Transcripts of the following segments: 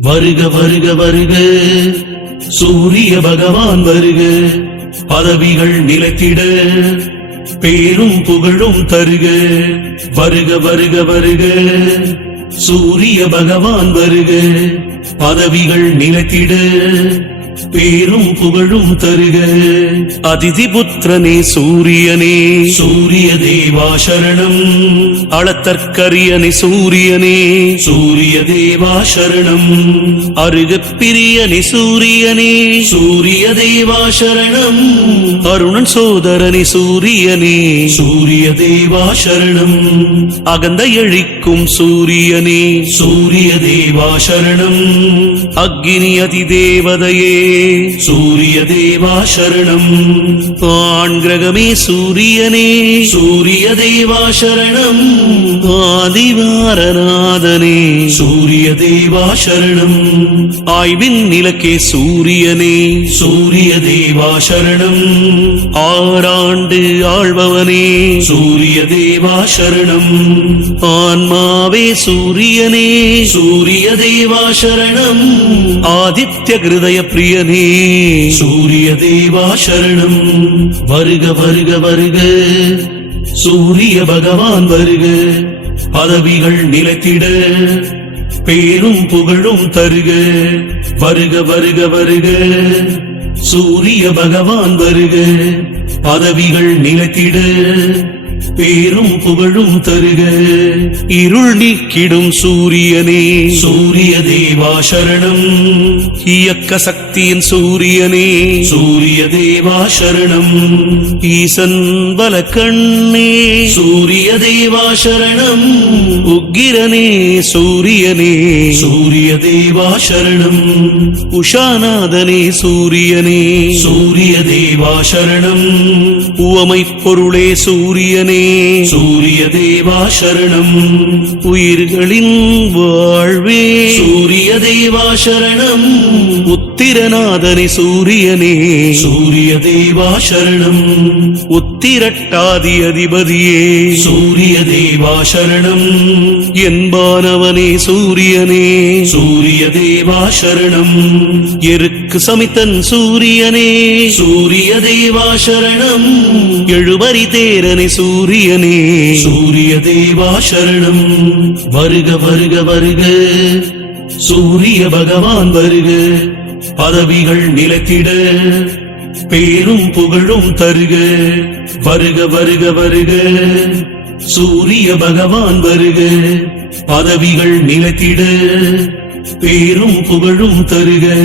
வருக வருக வருக சூரிய பகவான் வருக, பதவிகள் நிலைத்திட பேரும் புகழும் தருக. வருக வருக வருக சூரிய பகவான் வருக, பதவிகள் நிலைத்திட பேரும் புகழும் தருக. அதிதி புத்திரனே சூரியனே, சூரிய தேவா சரணம். அளத்தற்கரியனே சூரியனே, சூரிய தேவா சரணம். அருகப் பிரியனே சூரியனே, சூரிய தேவா சரணம். அருணன் சோதரனே சூரியனே, சூரிய தேவா சரணம். அகந்த எழிக்கும் சூரியனே, சூரிய தேவா சரணம். அக்னி அதிதேவதையே, சூரிய தேவா சரணம். ஆண் கிரகமே சூரியனே, சூரிய தேவா சரணம். ஆதிவாரநாதனே, சூரிய தேவா சரணம். ஆய்வின் நிலக்கே சூரியனே, சூரிய தேவா சரணம். ஆறாண்டு ஆழ்பவனே, சூரிய தேவா சரணம். ஆன்மாவே சூரியனே, சூரிய தேவா சரணம். ஆதித்ய கிருதய பிரியனே, சூரிய தேவா சரணம். வருக வருக வருக சூரிய பகவான் வருக, பதவிகள் நிலைத்திட பேரும் புகழும் தருக. வருக வருக வருக சூரிய பகவான் வருக, பதவிகள் நிலைத்திட பேரும் புகழும் தருக. இருள் நீக்கிடும் சூரியனே, சூரிய தேவா சரணம். இயக்க சக்தியின் சூரியனே, சூரிய தேவா சரணம். ஈசன் பலக்கண்ணே, சூரிய தேவா சரணம். உக்கிரனே சூரியனே, சூரிய தேவா சரணம். உஷாநாதனே சூரியனே, சூரிய தேவா சரணம். உவமை பொருளே சூரியனே, சூரிய தேவா சரணம். உயிர்களின் வாழ்வே சூரிய தேவா சரணம். உத்திரநாதனே சூரியனே, சூரிய தேவா சரணம். உத்திரட்டாதி அதிபதியே, சூரிய தேவா சரணம். என்பானவனே சூரியனே, சூரிய தேவா சரணம். எருக்கு சமித்தன் சூரியனே, சூரிய தேவா சரணம். எழுபரி தேரனே சூரியனே, சூரிய தேவா சரணம். வருக வருக வருக சூரிய பகவான் வருக, பதவிகள் நிலைத்திட பேரும் புகழும் தருக. வருக வருக வருக சூரிய பகவான் வருக, பதவிகள் நிலைத்திட பேரும் புகழும் தருக.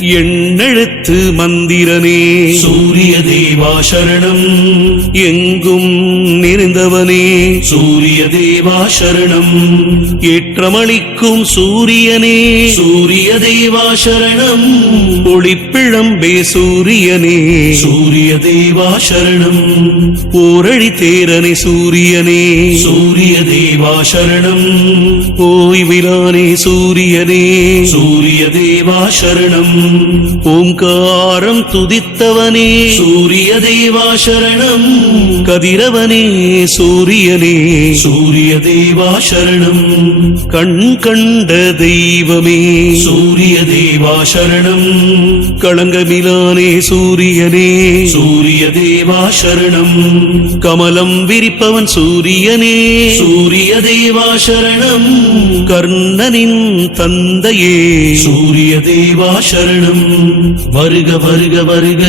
எண்ணெழுத்து மந்திரனே, சூரிய தேவா சரணம். எங்கும் நிறைந்தவனே, சூரிய தேவா சரணம். ஏற்றமளிக்கும் சூரியனே, சூரிய தேவா சரணம். ஒளிப்பிழம்பே சூரியனே, சூரிய தேவா சரணம். ஓரழி தேரனே சூரியனே, சூரிய தேவா சரணம். ஓய்விலானே சூரியனே, சூரிய தேவா சரணம். ஓங்காரம் துதித்தவனே, சூரிய தேவா சரணம். கதிரவனே சூரியனே, சூரிய தேவா சரணம். கண் கண்ட தெய்வமே, சூரிய தேவா சரணம். களங்கமிலானே சூரியனே, சூரிய தேவா சரணம். கமலம் விரிப்பவன் சூரியனே, சூரிய தேவா சரணம். கர்ணனின் தந்தையே, சூரிய தேவா சரணம். வருக வருக வருக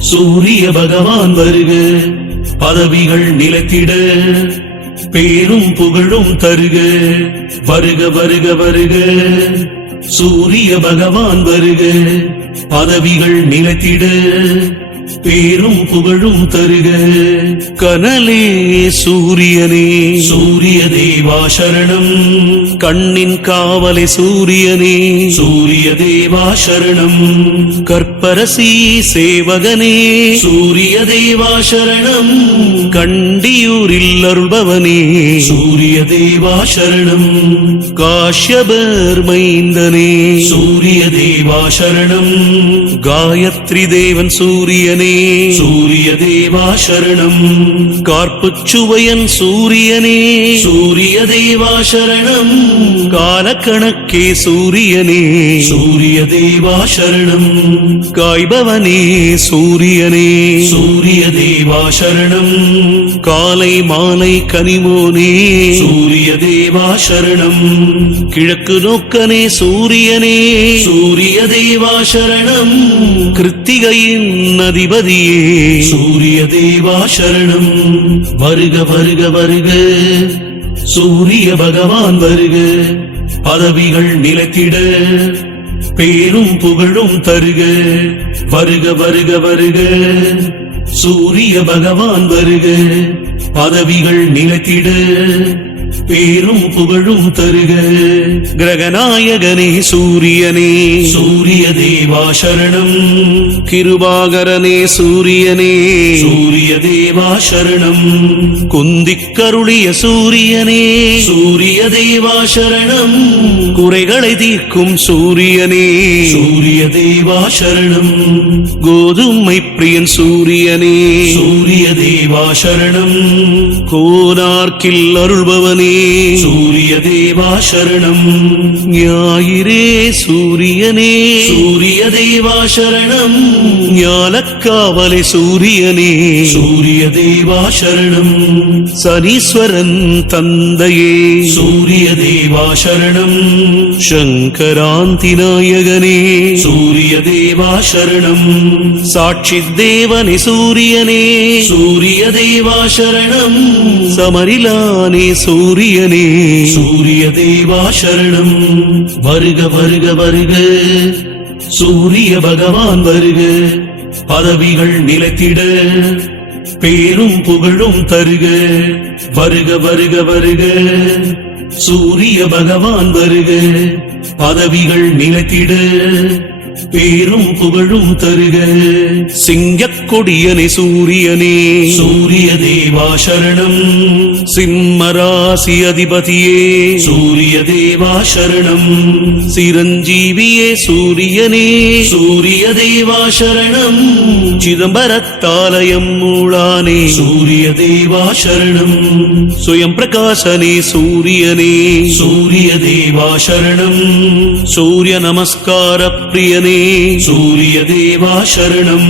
சூரிய பகவான் வருக, பதவிகள் நிலைத்திட பேரும் புகழும் தருக. வருக வருக வருக சூரிய பகவான் வருக, பதவிகள் நிலைத்திட பேரும் புகழும் தருக. கனலே சூரியனே, சூரிய தேவா சரணம். கண்ணின் காவலே சூரியனே, சூரிய தேவா சரணம். கற்பரசி சேவகனே, சூரிய தேவா சரணம். கண்டியூரில் அருள்பவனே, சூரிய தேவா சரணம். காஷ்யபர் மைந்தனே, சூரிய தேவா சரணம். காயத்ரி தேவன் சூரிய சூரியனே சூரிய தேவா சரணம் கார்ப்புச்சுவையன் சூரியனே சூரிய தேவா சரணம் காலக்கணக்கே சூரியனே சூரிய தேவா சரணம் காய்பவனே சூரியனே சூரிய தேவா சரணம் காலை மாலை கனிமோனே சூரிய தேவா சரணம் கிழக்கு நோக்கனே சூரியனே சூரிய தேவா சரணம் கிருத்திகையின் அதிபதியே சூரிய தேவா சரணம் வருக வருக வருக சூரிய பகவான் வருக பதவிகள் நிலைத்திட பேரும் புகழும் தருக வருக வருக வருக சூரிய பகவான் வருக பதவிகள் நிலைத்திட பேரும் புகழும் தருக கிரகநாயகனே சூரியனே சூரிய தேவா சரணம் கிருபாகரனே சூரியனே சூரிய தேவா சரணம் குந்திக்கருளிய சூரியனே சூரிய தேவா சரணம் குறைகளை தீர்க்கும் சூரியனே சூரிய தேவா சரணம் கோதுமை பிரியன் சூரியனே சூரிய தேவா சரணம் கோனார்க்கில் அருள்பவனே சூரிய தேவா சரணம் ஞாயிறே சூரியனே சூரிய தேவா சரணம் ஞானக்காவலை சூரியனே சூரிய தேவா சரணம் சனீஸ்வரன் தந்தையே சூரிய தேவா சரணம் சங்கராந்தி நாயகனே சூரிய தேவா சரணம் சாட்சி தேவனே சூரியனே சூரிய தேவா சரணம் சமரிலானே சூரியனே சூரிய தேவா சரணம் வருக வருக வருக சூரிய பகவான் வருக பதவிகள் நிலைத்திட பேரும் புகழும் தருக வருக வருக வருக சூரிய பகவான் வருக பதவிகள் நிலைத்திட பேரும் புகழும் தருக சிங்கக் கொடியனே சூரியனே சூரிய தேவா சரணம் சிம்மராசி அதிபதியே சூரிய தேவா சரணம் சிரஞ்சீவியே சூரியனே சூரிய தேவா சரணம் சிதம்பரத்தாலயம் மூளானே சூரிய தேவா சரணம் சுயம் பிரகாசனே சூரியனே சூரிய தேவா சரணம் சூரிய நமஸ்கார பிரியனே சூரிய தேவா சரணம்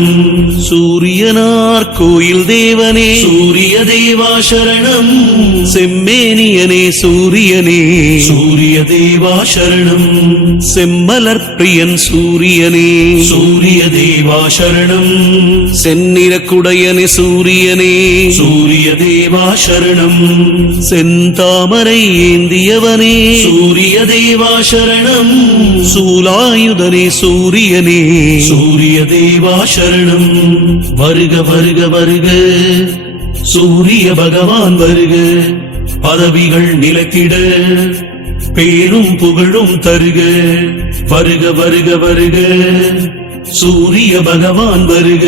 சூரியனார் கோயில் தேவனே சூரிய தேவா சரணம் செம்மேனியனே சூரியனே சூரிய தேவா சரணம் செம்மலர் பிரியன் சூரியனே சூரிய தேவா சரணம் செந்நிறக்குடையனே சூரியனே சூரிய தேவா சரணம் செந்தாமரை ஏந்தியவனே சூரிய தேவா சரணம் சூலாயுதனே சூரியனே சூரிய தேவா சரணம் வருக வருக வருக சூரிய பகவான் வருக பதவிகள் நிலைத்திட பேரும் புகழும் தருக வருக வருக வருக சூரிய பகவான் வருக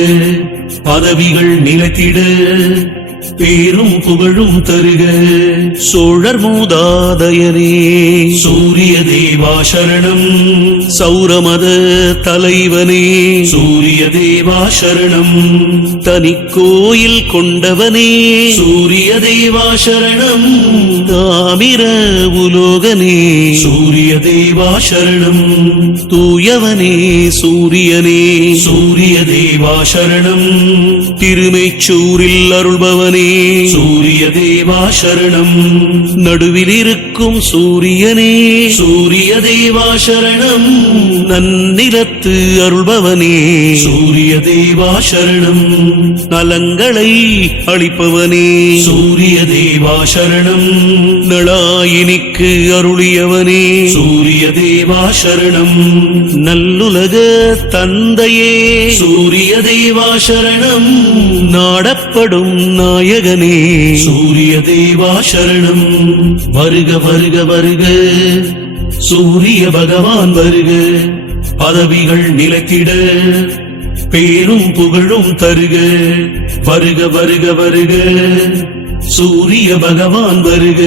பதவிகள் நிலைத்திட பேரும் புகழும் தருக சோழர் மூதாதையனே சூரிய தேவா சரணம் சௌரமத தலைவனே சூரிய தேவா சரணம் தனி கோயில் கொண்டவனே சூரிய தேவா சரணம் தாமிர உலோகனே சூரிய தேவா சரணம் தூயவனே சூரியனே சூரிய தேவா சரணம் திருமைச்சூரில் அருள்பவனே சூரிய தேவா சரணம் நடுவில் இருக்கும் சூரியனே சூரிய தேவா சரணம் நன்னிலத்து அருள்பவனே சூரிய தேவா சரணம் நலங்களை அளிப்பவனே சூரிய தேவா சரணம் நளாயினிக்கு அருளியவனே சூரிய தேவா சரணம் நல்லுலக தந்தையே சூரிய தேவா சரணம் நாடப்படும் நாயகனே சூரிய தேவா சரணம் வருக வருக வருக சூரிய பகவான் வருக பதவிகள் நிலைத்திட பேரும் புகழும் தருக வருக வருக வருக சூரிய பகவான் வருக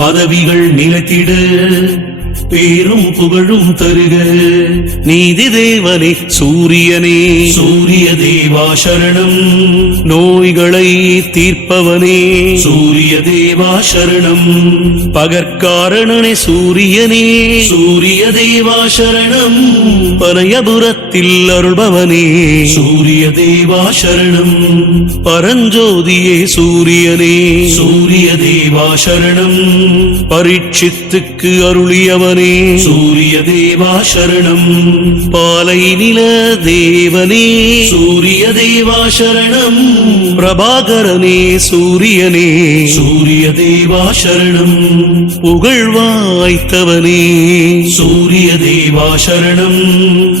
பதவிகள் நிலைத்திட பேரும் புகழும் தருக. நீதி தேவனே சூரியனே, சூரிய தேவா சரணம். நோய்களை தீர்ப்பவனே, சூரிய தேவா சரணம். பகற்காரணனே சூரியனே, சூரிய தேவா சரணம். பனயபுரத்தில் அருள்பவனே, சூரிய தேவா சரணம். பரஞ்சோதியே சூரியனே, சூரிய தேவா சரணம். பரீட்சித்துக்கு அருளியவனே, சூரிய தேவா சரணம். பாலை நில தேவனே, சூரிய தேவா சரணம். பிரபாகரனே சூரியனே, சூரிய தேவா சரணம். புகழ் வாய்த்தவனே, சூரிய தேவா சரணம்.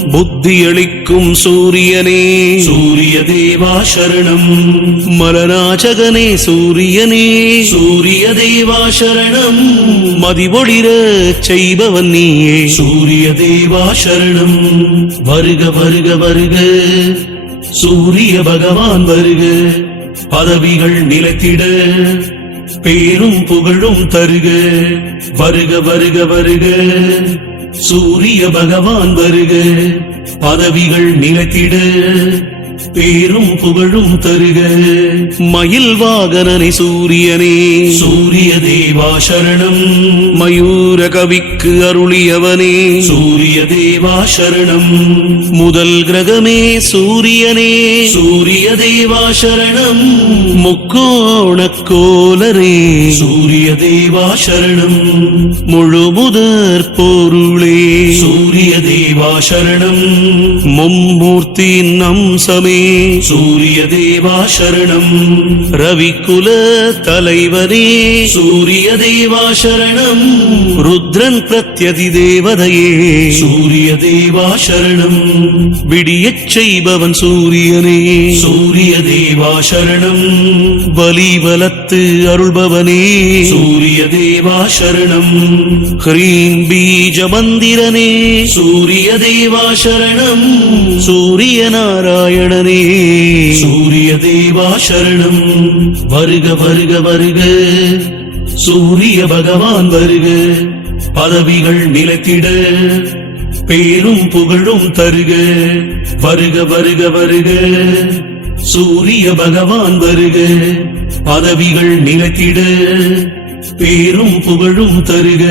புத்தியளிக்கும் சூரியனே, சூரிய தேவா சரணம். மலநாச்சகனே சூரியனே, சூரிய தேவா சரணம். மதிவொளிர செய்பவன் நீயே, சூரிய தேவா சரணம். வருக வருக வருக சூரிய பகவான் வருக. பதவிகள் நிலைத்திட பேரும் புகழும் தருக. வருக வருக வருக சூரிய பகவான் வருக. பதவிகள் நிலைத்திட பேரும் புகழும் தருக. மயில் வாகனனே சூரியனே, சூரிய தேவா சரணம். மயூர கவிக்கு அருளியவனே, சூரிய தேவா சரணம். முதல் கிரகமே சூரியனே, சூரிய தேவா சரணம். முக்கோண கோலரே, சூரிய தேவா சரணம். முழுமுதற் பொருளே, சூரிய தேவா சரணம். மும்மூர்த்தியின் அம்சமே, சூரிய தேவா சரணம். ரவிக்குல தலைவனே, சூரிய தேவா சரணம். ருத்ரன் பிரத்யதி தேவதையே, சூரிய தேவா சரணம். விடியச் செய்பவன் சூரியனே, சூரிய தேவா சரணம். பலிபலத்து அருள்பவனே, சூரிய தேவா சரணம். ஹ்ரீம் பீஜ மந்திரனே, சூரிய தேவா சரணம். சூரிய நாராயண சூரிய தேவா சரணம். வருக வருக வருக சூரிய பகவான் வருக. பதவிகள் நிலைத்திட பேரும் புகழும் தருக. வருக வருக வருக சூரிய பகவான் வருக. பதவிகள் நிலைத்திட பேரும் புகழும் தருக.